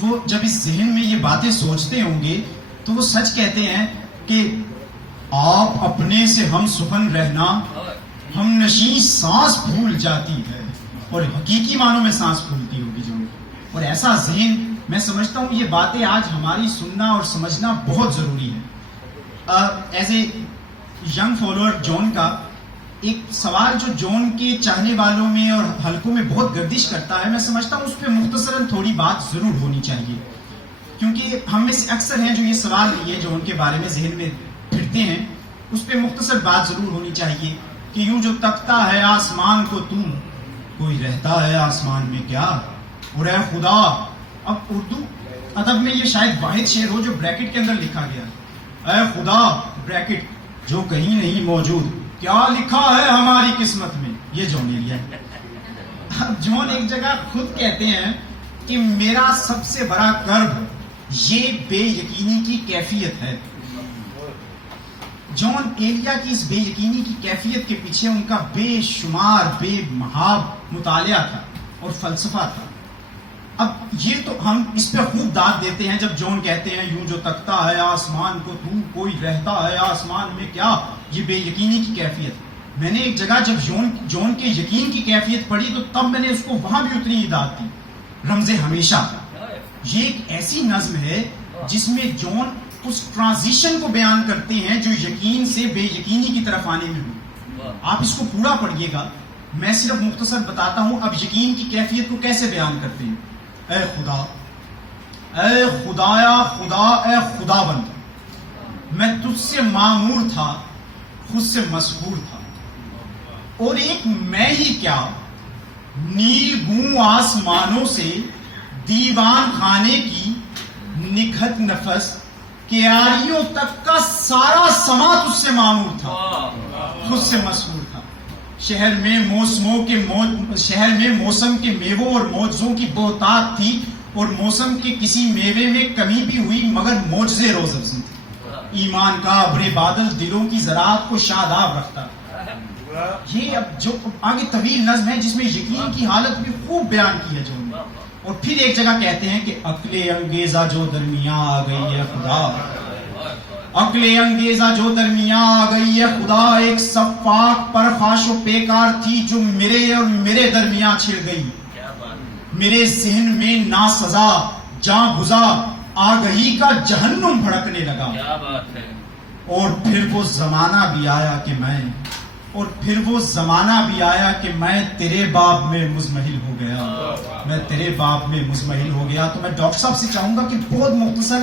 وہ جب اس ذہن میں یہ باتیں سوچتے ہوں گے تو وہ سچ کہتے ہیں کہ آپ اپنے سے ہم سخن رہنا، ہم نشیں سانس بھول جاتی ہے، اور حقیقی معنوں میں سانس بھولتی ہوگی جو. اور ایسا ذہن، میں سمجھتا ہوں یہ باتیں آج ہماری سننا اور سمجھنا بہت ضروری ہے. ایز اے ینگ فالوور جون کا ایک سوال جو جون کے چاہنے والوں میں اور حلقوں میں بہت گردش کرتا ہے، میں سمجھتا ہوں اس پہ مختصراً تھوڑی بات ضرور ہونی چاہیے، کیونکہ ہم میں سے اکثر ہیں جو یہ سوال یہ جون کے بارے میں ذہن میں پھرتے ہیں. اس پہ مختصر بات ضرور ہونی چاہیے کہ یوں جو تکتا ہے آسمان کو تم، کوئی رہتا ہے آسمان میں کیا، اور اے خدا. اب اردو ادب میں یہ شاید واحد شعر ہو جو بریکٹ کے اندر لکھا گیا، اے خدا بریکٹ جو کہیں نہیں موجود، کیا لکھا ہے ہماری قسمت میں. یہ جون ایریا ہے. اب جون ایک جگہ خود کہتے ہیں کہ میرا سب سے بڑا کرب یہ بے یقینی کی کیفیت ہے. جون ایلیا کی اس بے یقینی کی کیفیت کے پیچھے ان کا بے شمار بے محاب مطالعہ تھا اور فلسفہ تھا. اب یہ تو ہم اس پہ خوب داد دیتے ہیں جب جون کہتے ہیں یوں جو تکتا ہے آسمان کو تو، کوئی رہتا ہے آسمان میں کیا، یہ بے یقینی کی کیفیت. میں نے ایک جگہ جب جون کے یقین کی کیفیت پڑھی تو تب میں نے اس کو وہاں بھی اتنی ہی داد دی. رمز ہمیشہ، یہ ایک ایسی نظم ہے جس میں جون اس ٹرانزیشن کو بیان کرتے ہیں جو یقین سے بے یقینی کی طرف آنے میں ہو. آپ اس کو پورا پڑھیے گا. میں صرف مختصر بتاتا ہوں اب یقین کی کیفیت کو کیسے بیان کرتے ہیں. اے خدا، اے خدایا خدا، اے خدا بند، میں تجھ سے معمور تھا، خود سے مسحور تھا، اور ایک میں ہی کیا، نیل گوں آسمانوں سے دیوان خانے کی نکھت نفس، کیاریوں تک کا سارا سما تجھ سے معمور تھا، خود سے مسحور تھا. شہر میں موسم کے میووں اور معجزوں کی بہتات تھی، اور موسم کے کسی میوے میں کمی بھی ہوئی مگر معجزے روز افزوں تھے. ایمان کا ابر بادل دلوں کی زراعت کو شاداب رکھتا. یہ اب جو آگے طویل نظم ہے جس میں یقین کی حالت بھی خوب بیان کی ہے جو. اور پھر ایک جگہ کہتے ہیں کہ عقل انگیزہ جو درمیاں آ گئی ہے خدا، عقل انگیزہ جو درمیاں آ گئی ہے خدا، ایک صفاق پر خاش و پیکار تھی جو میرے اور میرے درمیاں چھڑ گئی. میرے ذہن میں ناسزا جاں گزا آگہی کا جہنم بھڑکنے لگا. اور پھر وہ زمانہ بھی آیا کہ میں تیرے باب میں مزمحل ہو گیا. تو میں ڈاکٹر صاحب سے چاہوں گا کہ بہت مختصر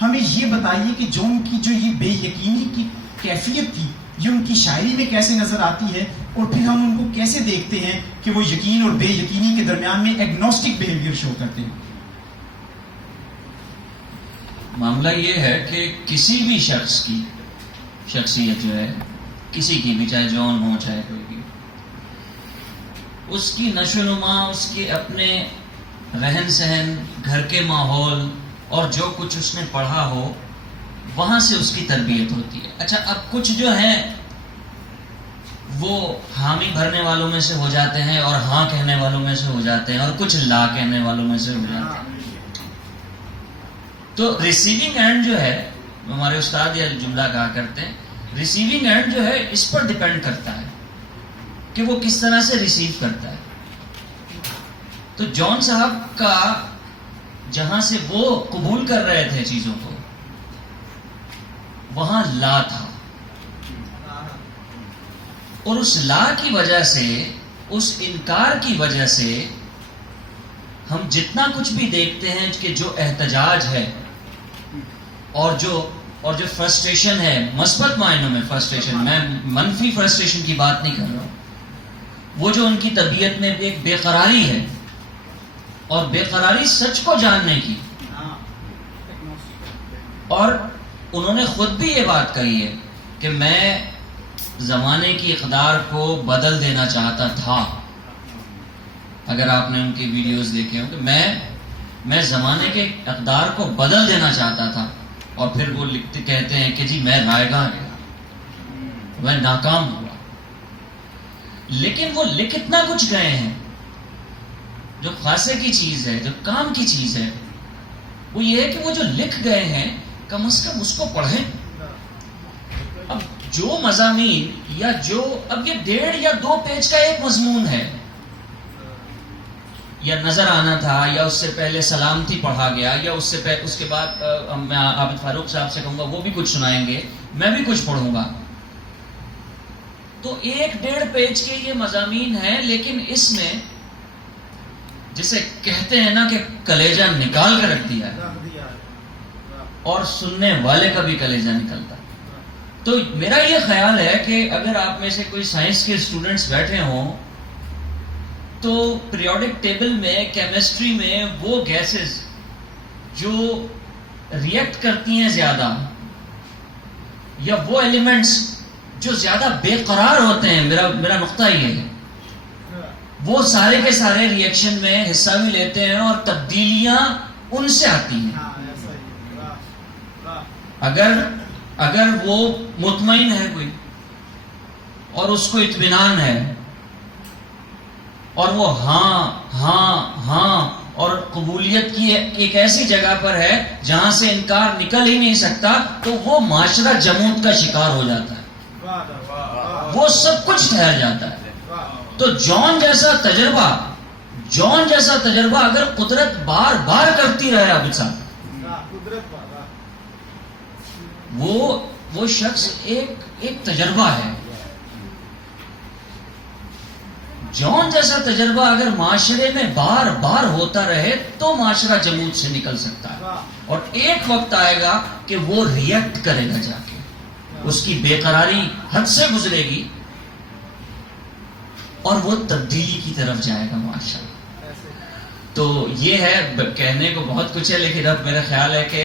ہمیں یہ بتائیے کہ جون کی جو یہ بے یقینی کی کیفیت تھی یہ ان کی شاعری میں کیسے نظر آتی ہے، اور پھر ہم ان کو کیسے دیکھتے ہیں کہ وہ یقین اور بے یقینی کے درمیان میں ایگنوسٹک بیہیویئر شو کرتے ہیں. معاملہ یہ ہے کہ کسی بھی شخص کی شخصیت جو ہے، کسی کی بھی، چاہے جون ہو چاہے کوئی بھی، اس کی نشو و نما، اس کے اپنے رہن سہن، گھر کے ماحول اور جو کچھ اس نے پڑھا ہو وہاں سے اس کی تربیت ہوتی ہے. اچھا، اب کچھ جو ہیں وہ حامی بھرنے والوں میں سے ہو جاتے ہیں اور ہاں کہنے والوں میں سے ہو جاتے ہیں، اور کچھ لا کہنے والوں میں سے ہو جاتے ہیں. تو ریسیونگ اینڈ جو ہے، ہمارے استاد یہ جملہ کہا کرتے ہیں، ریسیونگ اینڈ جو ہے اس پر ڈیپینڈ کرتا ہے کہ وہ کس طرح سے ریسیو کرتا ہے. تو جون صاحب کا جہاں سے وہ قبول کر رہے تھے چیزوں کو، وہاں لا تھا، اور اس لا کی وجہ سے، اس انکار کی وجہ سے ہم جتنا کچھ بھی دیکھتے ہیں کہ جو احتجاج ہے اور جو فرسٹریشن ہے، مثبت معنوں میں فرسٹریشن، میں منفی فرسٹریشن کی بات نہیں کر رہا ہوں، وہ جو ان کی طبیعت میں ایک بے قراری ہے، اور بے قراری سچ کو جاننے کی. اور انہوں نے خود بھی یہ بات کہی ہے کہ میں زمانے کی اقدار کو بدل دینا چاہتا تھا. اگر آپ نے ان کی ویڈیوز دیکھے ہوں کہ میں زمانے کے اقدار کو بدل دینا چاہتا تھا، اور پھر وہ کہتے ہیں کہ جی میں رائے گاہ گیا، میں ناکام ہوا. لیکن وہ لکھ اتنا کچھ گئے ہیں، جو خاصے کی چیز ہے، جو کام کی چیز ہے، وہ یہ ہے کہ وہ جو لکھ گئے ہیں کم از کم اس کو پڑھیں. اب جو مضامین یا جو اب یہ 1.5 یا 2 پیج کا ایک مضمون ہے یا نظر آنا تھا یا اس سے پہلے سلامتی پڑھا گیا یا اس کے بعد میں عابد فاروق صاحب سے کہوں گا وہ بھی کچھ سنائیں گے, میں بھی کچھ پڑھوں گا. تو 1.5 پیج کے یہ مضامین ہیں, لیکن اس میں جسے کہتے ہیں نا کہ کلیجہ نکال کر رکھ دیا ہے اور سننے والے کا بھی کلیجہ نکلتا. تو میرا یہ خیال ہے کہ اگر آپ میں سے کوئی سائنس کے اسٹوڈنٹس بیٹھے ہوں تو پیریوڈک ٹیبل میں کیمسٹری میں وہ گیسز جو ریئیکٹ کرتی ہیں زیادہ یا وہ ایلیمنٹس جو زیادہ بے قرار ہوتے ہیں, میرا نقطہ یہ ہے, وہ سارے کے سارے ریئیکشن میں حصہ بھی لیتے ہیں اور تبدیلیاں ان سے آتی ہیں. اگر وہ مطمئن ہے کوئی اور اس کو اطمینان ہے اور وہ ہاں اور قبولیت کی ایک ایسی جگہ پر ہے جہاں سے انکار نکل ہی نہیں سکتا, تو وہ معاشرہ جمود کا شکار ہو جاتا ہے, وہ سب کچھ ٹھہر جاتا ہے. تو جان جیسا تجربہ اگر قدرت بار بار کرتی رہے اب وہ شخص ایک تجربہ ہے. جان جیسا تجربہ اگر معاشرے میں بار بار ہوتا رہے تو معاشرہ جمود سے نکل سکتا ہے, اور ایک وقت آئے گا کہ وہ ریئیکٹ کرے گا, جا کے اس کی بے قراری حد سے گزرے گی اور وہ تبدیلی کی طرف جائے گا معاشرہ. تو یہ ہے, کہنے کو بہت کچھ ہے, لیکن اب میرا خیال ہے کہ